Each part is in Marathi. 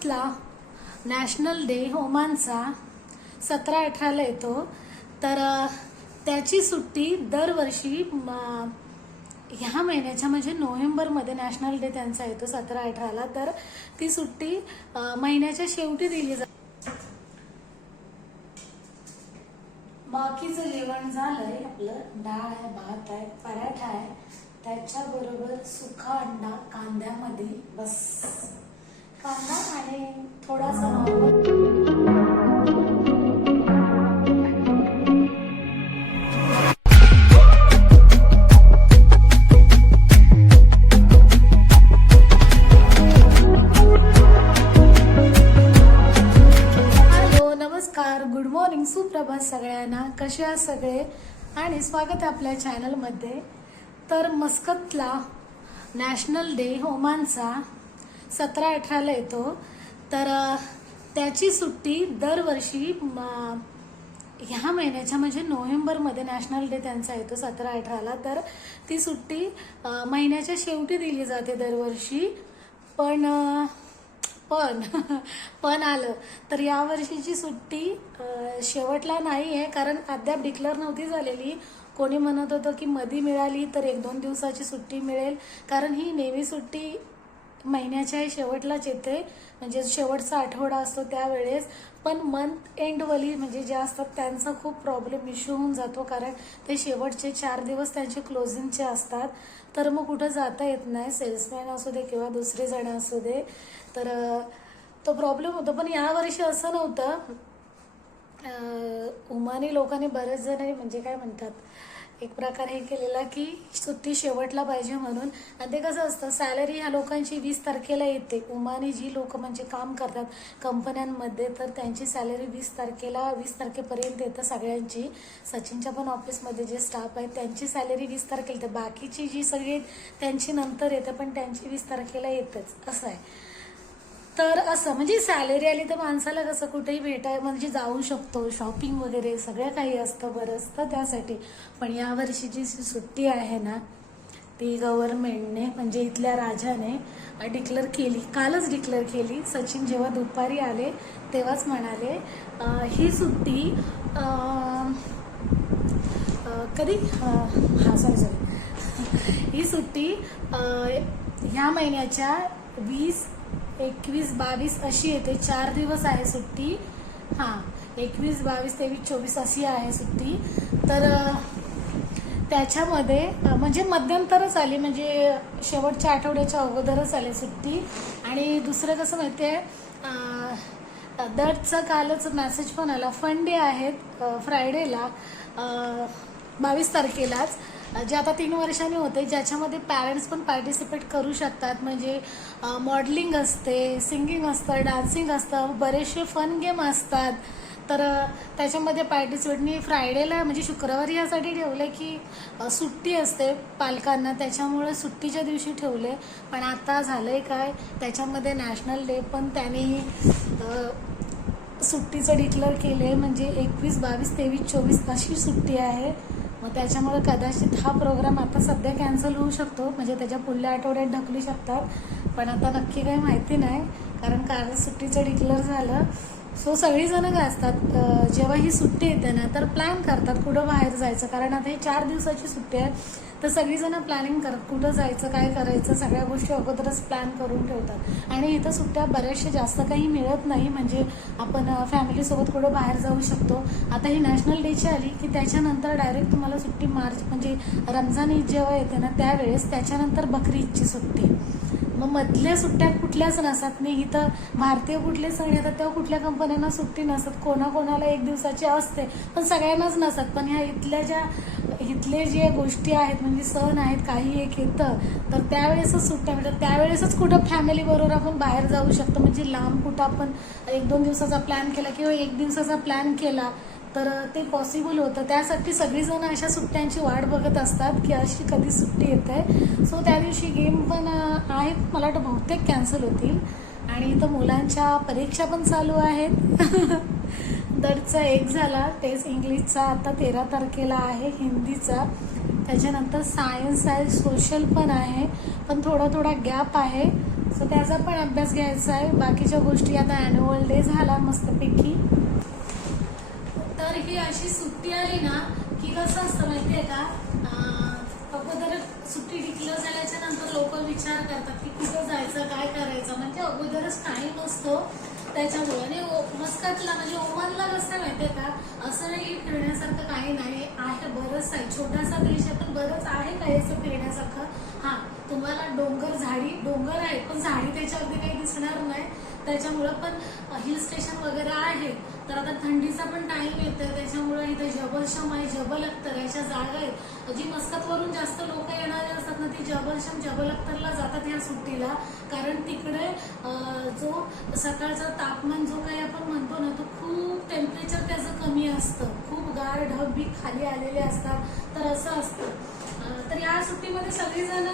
मस्कतला नॅशनल डे ओमानचा सतरा अठराला येतो. तर त्याची सुट्टी दरवर्षी ह्या महिन्याच्या म्हणजे नोव्हेंबरमध्ये नॅशनल डे त्यांचा येतो सतरा अठराला. तर ती सुट्टी महिन्याच्या शेवटी दिली जाते बाकीचं जेवण झालंय आपलं. डाळ आहे भात आहे पराठा आहे. त्याच्याबरोबर सुखा अंडा कांद्यामध्ये. बस. कांदा आणि थोडासा हॅलो नमस्कार. गुड मॉर्निंग सुप्रभात सगळ्यांना. कसे आहात सगळे? आणि स्वागत आहे आपल्या चॅनलमध्ये तर मस्कतला नॅशनल डे ओमानचा सतरा अठराला येतो. तर त्याची सुट्टी दरवर्षी म, ह्या महिन्याच्या म्हणजे नोव्हेंबरमध्ये नॅशनल डे त्यांचा येतो सतरा अठराला तर ती सुट्टी महिन्याच्या शेवटी दिली जाते दरवर्षी. पण पण पण आलं. तर यावर्षीची सुट्टी शेवटला नाही आहे. कारण अद्याप डिक्लेअर नव्हती झालेली. कोणी म्हणत होतं की मधी मिळाली तर एक दोन दिवसाची सुट्टी मिळेल. कारण ही नेहमी सुट्टी महिन्याच्या शेवटलाच येते. म्हणजे शेवटचा आठवडा असतो त्यावेळेस. पण मंथ एंडवली म्हणजे जे असतात त्यांचा खूप प्रॉब्लेम इश्यू होऊन जातो. कारण ते शेवटचे चार दिवस त्यांचे क्लोजिंगचे असतात. तर मग कुठं जाता येत नाही. सेल्समॅन असू दे किंवा दुसरे जण असू दे. तर तो प्रॉब्लेम होतो. पण यावर्षी असं नव्हतं. उमानी लोकांनी बरेच जण म्हणजे काय म्हणतात? एक प्रकार हे केलेला की सुट्टी शेवटला पाहिजे म्हणून. आणि ते कसं असतं सॅलरी ह्या लोकांची वीस तारखेला येते. उमाने जी लोक म्हणजे काम करतात कंपन्यांमध्ये तर त्यांची सॅलरी वीस तारखेला वीस तारखेपर्यंत येतं सगळ्यांची. सचिनच्या पण ऑफिसमध्ये जे स्टाफ आहेत त्यांची सॅलरी वीस तारखेला येते. बाकीची जी सगळी त्यांची नंतर येते पण त्यांची वीस तारखेला येतेच. असं आहे. तर असं म्हणजे सॅलरी आली तर माणसाला कसं कुठेही भेटाय म्हणजे जाऊ शकतो. शॉपिंग वगैरे सगळं काही असतं बरं असतं त्यासाठी. पण यावर्षी जी सुट्टी आहे ना ती गव्हर्नमेंटने म्हणजे इथल्या राजाने डिक्लेअर केली. कालच डिक्लेअर केली. सचिन जेव्हा दुपारी आले तेव्हाच म्हणाले ही सुट्टी कधी? हां हा सॉरी सॉरी ही सुट्टी ह्या महिन्याच्या वीस एकवीस बावीस अशी येते. चार दिवस आहे सुट्टी. हां एकवीस बावीस तेवीस चोवीस अशी आहे सुट्टी. तर त्याच्यामध्ये म्हणजे मध्यंतरच आली म्हणजे शेवटच्या आठवड्याच्या अगोदरच आली सुट्टी. आणि दुसरं कसं माहिती आहे दरचा कालच मॅसेज पण आला. फंडे डे आहेत फ्रायडेला बावीस तारखेलाच. जे आता तीन वर्षांनी होते ज्याच्यामध्ये पॅरेंट्स पण पार्टिसिपेट करू शकतात. म्हणजे मॉडलिंग असते सिंगिंग असतं डान्सिंग असतं बरेचसे फन गेम असतात. तर त्याच्यामध्ये त्याच्यामध्ये पार्टिसिपेटनी फ्रायडेला म्हणजे शुक्रवारी यासाठी ठेवलं की सुट्टी असते पालकांना. त्याच्यामुळे सुट्टीच्या दिवशी ठेवले पण आता झालं आहे काय त्याच्यामध्ये नॅशनल डे पण त्याने सुट्टीचं डिक्लेअर केले आहे म्हणजे एकवीस बावीस तेवीस चोवीस अशी सुट्टी आहे. मग त्याच्यामुळे कदाचित हा प्रोग्राम आता सध्या कॅन्सल होऊ शकतो. म्हणजे त्याच्या पुढल्या आठवड्यात ढकलू शकतात. पण आता नक्की काही माहिती नाही. कारण काल सुट्टीचं डिक्लेअर झालं. सो सगळीजणं काय असतात जेव्हा ही सुट्टी येते ना तर प्लॅन करतात कुठं बाहेर जायचं. कारण आता ही चार दिवसाची सुट्टी आहे. तर सगळीजणं प्लॅनिंग करत कुठं जायचं काय करायचं सगळ्या गोष्टी अगोदरच प्लॅन करून ठेवतात. आणि इथं सुट्ट्या बऱ्याचशा जास्त काही मिळत नाही म्हणजे आपण फॅमिलीसोबत कुठं बाहेर जाऊ शकतो. आता ही नॅशनल डेची आली की त्याच्यानंतर डायरेक्ट तुम्हाला सुट्टी मार्च म्हणजे रमजान ईद जेव्हा येते ना त्यावेळेस त्याच्यानंतर बकरी ईदची सुट्टी. मग मधल्या सुट्ट्या कुठल्याच नसतात. नाही इथं भारतीय कुठले सण येतात तेव्हा कुठल्या कंपन्यांना सुट्टी नसतात कोणाकोणाला एक दिवसाची असते पण सगळ्यांनाच नसतात पण ह्या इथल्या ज्या इथले जे गोष्टी आहेत म्हणजे सण आहेत काही एक येतं तर त्यावेळेसच सुट्ट्या मिळतात. त्यावेळेसच कुठं फॅमिलीबरोबर आपण बाहेर जाऊ शकतो. म्हणजे लांब कुठं आपण एक दोन दिवसाचा प्लॅन केला किंवा एक दिवसाचा प्लॅन केला तर ते पॉसिबल होतं. त्यासाठी सगळीजण अशा सुट्ट्यांची वाट बघत असतात की अशी कधी सुट्टी येते. सो त्या दिवशी गेम पण आहेत. मला वाटतं बहुतेक कॅन्सल होतील. आणि इथं मुलांच्या परीक्षा पण चालू आहेत. दरचा एक झाला तेच इंग्लिशचा आता तेरा तारखेला आहे हिंदीचा. त्याच्यानंतर सायन्स आहे सोशल पण आहे पण थोडा थोडा गॅप आहे. सो त्याचा पण अभ्यास घ्यायचा आहे. बाकीच्या गोष्टी आता ॲन्युअल डे झाला मस्तपैकी. तर ही अशी सुट्टी आली ना की कसं असतं माहिती आहे का अगोदर सुट्टी डिक्लेअर झाल्याच्यानंतर लोक विचार करतात की कुठं जायचं काय करायचं? म्हणजे अगोदरच टाईम असतो. त्याच्यामुळे आणि ओ- म्हणजे ओमनला कसं माहिती आहे का? असं नाही फिरण्यासारखं काही नाही. आहे बरंच आहे. छोटासा देश आहे पण बरंच आहे काही असं फिरण्यासारखं हां तुम्हाला डोंगर झाडी डोंगर आहे पण झाडी त्याच्यावरती काही दिसणार नाही. त्याच्यामुळं पण हिल स्टेशन वगैरे आहे. तर आता थंडीचा पण टाइम येतोय. त्याच्यामुळे इथे जबल शम आहे जबल अख्तर अशा जागा आहेत. जी मस्कतवरून जास्त लोक येणारे असतात ना ती जबलशम जबल अख्तरला जातात ह्या सुट्टीला. कारण तिकडे जो सकाळचा तापमान जो काही आपण म्हणतो ना तो खूप टेम्परेचर त्याचं कमी असतं. खूप गार ढग बी खाली आलेले असतात. तर असं असतं. तर या सुट्टीमध्ये सगळेजण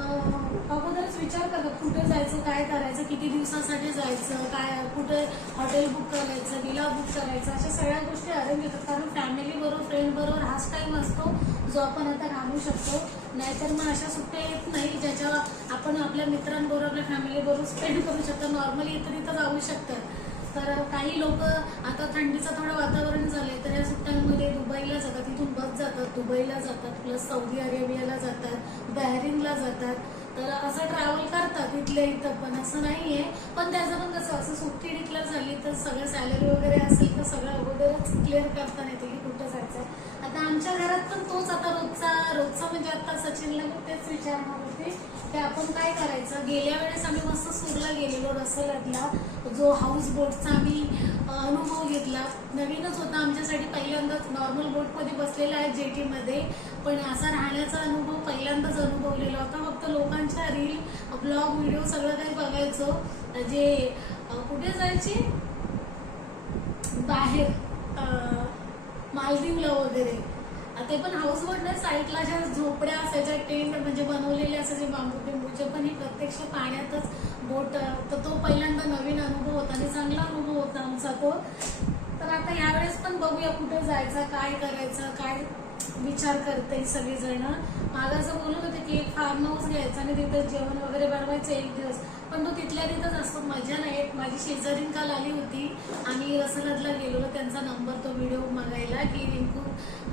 अगोदरच विचार करतात कुठे जायचं काय करायचं किती दिवसासाठी जायचं काय कुठे हॉटेल बुक करायचं विला बुक करायचं अशा सगळ्या गोष्टी अरेंज होतात. कारण फॅमिली बरोबर फ्रेंड बरोबर हाच टाइम असतो जो आपण आता राहू शकतो. नाहीतर मग अशा सुट्ट्या येत नाही ज्याच्या आपण आपल्या मित्रांबरोबर आपल्या फॅमिलीबरोबर स्पेंड करू शकतो. नॉर्मली इथं तिथं जाऊ शकतात. तर काही लोक आता थंडीचं थोडं वातावरण झालंय तर या सुट्ट्यांमध्ये दुबईला जातात तिथून बस जातात दुबईला जातात प्लस सौदी अरेबियाला जातात बहरीनला जातात. तर असं ट्रॅव्हल करतात इथल्या इथं पण असं नाहीये. पण त्याचं पण कसं असं सुट्टी डिक्लेअर झाली तर सगळं सॅलरी वगैरे असेल तर सगळं अगोदरच क्लिअर करता येते की कुठं जायचं आता आमच्या घरात पण तोच आता रोजचा रोजचा म्हणजे आता सचिनला मी तेच विचारणार होते ते आपण काय करायचं? गेल्या वेळेस आम्ही मस्त सूरला गेलेलो रसलटला जो हाऊस बोटचा आम्ही अनुभव घेतला. नवीनच होता आमच्यासाठी. पहिल्यांदाच नॉर्मल बोटमध्ये बसलेला आहे जेटीमध्ये. पण असा राहण्याचा अनुभव पहिल्यांदाच अनुभवलेला होता. फक्त लोकांच्या रील ब्लॉग व्हिडिओ सगळं काही बघायचो. जे कुठे जायचे? बाहेर मालदीवला वगैरे. ते पण हाऊस नाही साईडला ज्या झोपड्या असायच्या टेंट म्हणजे बनवलेले असायचे बांबू टेंबूचे पण हे प्रत्यक्ष पाण्यातच बोट तर तो पहिल्यांदा नवीन अनुभव होता आणि चांगला अनुभव होता आमचा तो. तर आता यावेळेस पण बघूया कुठे जायचं काय करायचं काय विचार करते सगळेजण. मला असं बोलत होते की एक फार्म हाऊस घ्यायचं आणि तिथं जेवण वगैरे बनवायचं एक दिवस. पण तो तिथल्या तिथंच असतो मजा नाही माझी शेजारीन काल आली होती आम्ही रसलदला गेलेलो त्यांचा नंबर तो व्हिडिओ मागायला की रिंकू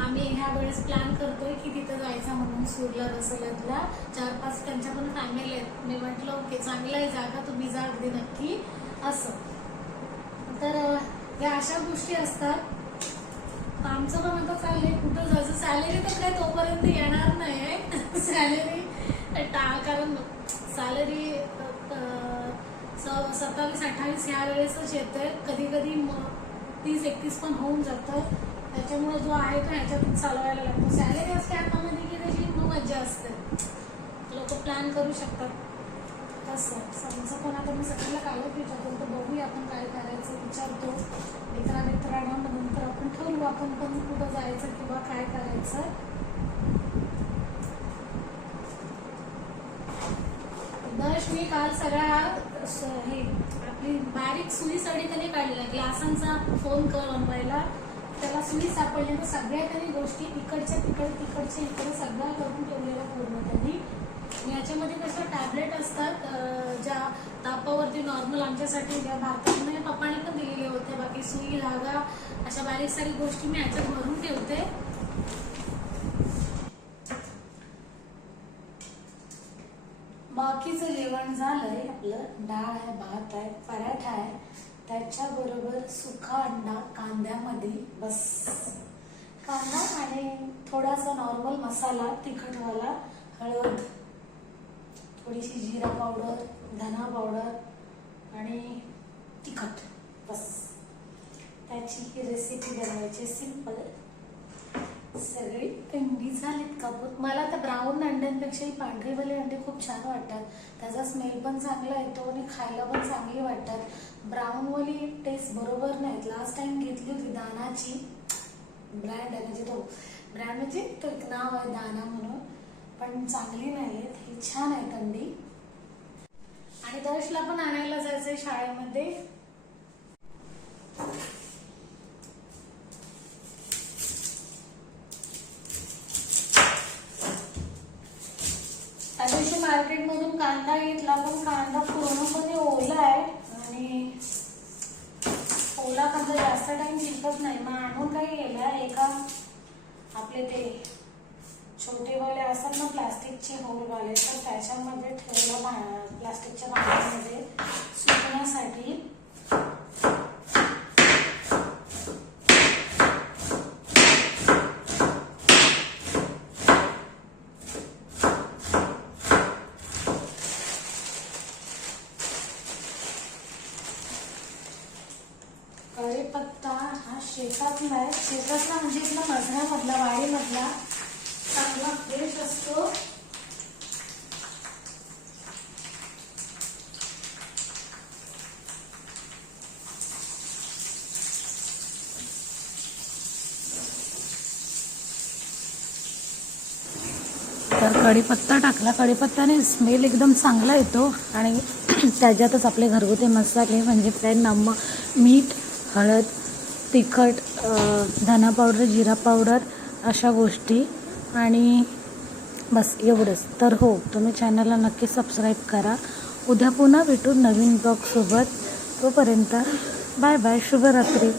आम्ही ह्या वेळेस प्लॅन करतोय की तिथं जायचं म्हणून सूरला रसलतला. चार पाच त्यांच्या पण फॅमिली आहेत. मी म्हटलं ओके चांगला आहे जागा तुम्ही जा अगदी नक्की. असं. तर या अशा गोष्टी असतात. आमचं पण आता चाललंय. कुठं जायचं? सॅलरी तर काय तोपर्यंत येणार नाही सॅलरी टा कारण सॅलरी सत्तावीस अठ्ठावीस ह्या वेळेसच येतंय. कधी कधी तीस एकतीस पण होऊन जातं. त्याच्यामुळे जो आहे तो ह्याच्यातून चालवायला लागतो. सॅलरी असते हातामध्ये की त्याची खूप मज्जा असते. लोक प्लॅन करू शकतात. तसं. समजा पण आता मी कालच विचारतो तर बघूया आपण काय करायचं? विचारतो. मित्रा मित्रांना नंतर आपण ठरवू आपण पण कुठं जायचं किंवा काय करायचं. दश मी काल सगळ्या हे आपली बारीक सुई त्याने काढलं ग्लासांचा फोन कर बनवायला त्याला सुई सापडली तर सगळ्या त्यांनी गोष्टी इकडच्या तिकडे तिकडच्या इकडे सगळं करून ठेवलेल्या पूर्ण त्यांनी याच्यामध्ये कसं टॅबलेट असतात ज्या तापावरती नॉर्मल आमच्यासाठी ज्या भारतात पप्पाने पण दिलेले होते बाकी सुई धागा अशा बारीक सारीक गोष्टी मी याच्यात भरून ठेवते. बाकीचं जेवण झालंय आपलं डाळ आहे भात आहे पराठा आहे. त्याच्याबरोबर सुका अंडा कांद्यामध्ये बस. कांदा आणि थोडासा नॉर्मल मसाला तिखटवाला हळद थोडीशी जिरा पावडर धना पावडर आणि तिखट. बस. त्याची ही रेसिपी बनवायची सिंपल सगळी अंडी झालीत कापूत. मला तर ब्राऊन अंड्यांपेक्षाही पांढरेवाले अंडे खूप छान वाटतात. त्याचा स्मेल पण चांगला येतो आणि खायला पण चांगली वाटतात. ब्राऊनवाली टेस्ट बरोबर नाहीत. लास्ट टाइम घेतली होती दानाची. ब्रँड आहे म्हणजे तो. ब्रँड म्हणजे तो एक नाव आहे दाना म्हणून. पण चांगली नाही आहेत ही छान आहेत अंडी. आणि दर्शला पण आणायला जायचंय शाळेमध्ये त्या दिवशी मार्केटमधून कांदा घेतला पण कांदा पूर्ण ओला आहे आणि ओला कांदा जास्त टाइम नाही. मग आणून काही केलं एका आपले ते छोटेवाले असतात ना प्लास्टिकचे होलवाले तर त्याच्यामध्ये ठेवलं प्लास्टिकच्या भांड्यामध्ये सुकण्यासाठी कढीपत्ता हा शेतातला आहे. शेतातला म्हणजे इथला मजऱ्यामधला वाडीमधला चांगला फ्रेश असतो. तर कढीपत्ता टाकला. कढीपत्त्याने स्मेल एकदम चांगला येतो आणि त्याच्यातच आपले घरगुती मसाले म्हणजे काय नम मीठ हळद तिखट धना पावडर जिरा पावडर अशा गोष्टी आणि बस एवढंच. तर हो तुम्ही चॅनलला नक्की सबस्क्राईब करा. उद्या पुन्हा भेटू नवीन ब्लॉगसोबत तोपर्यंत बाय बाय शुभरात्री.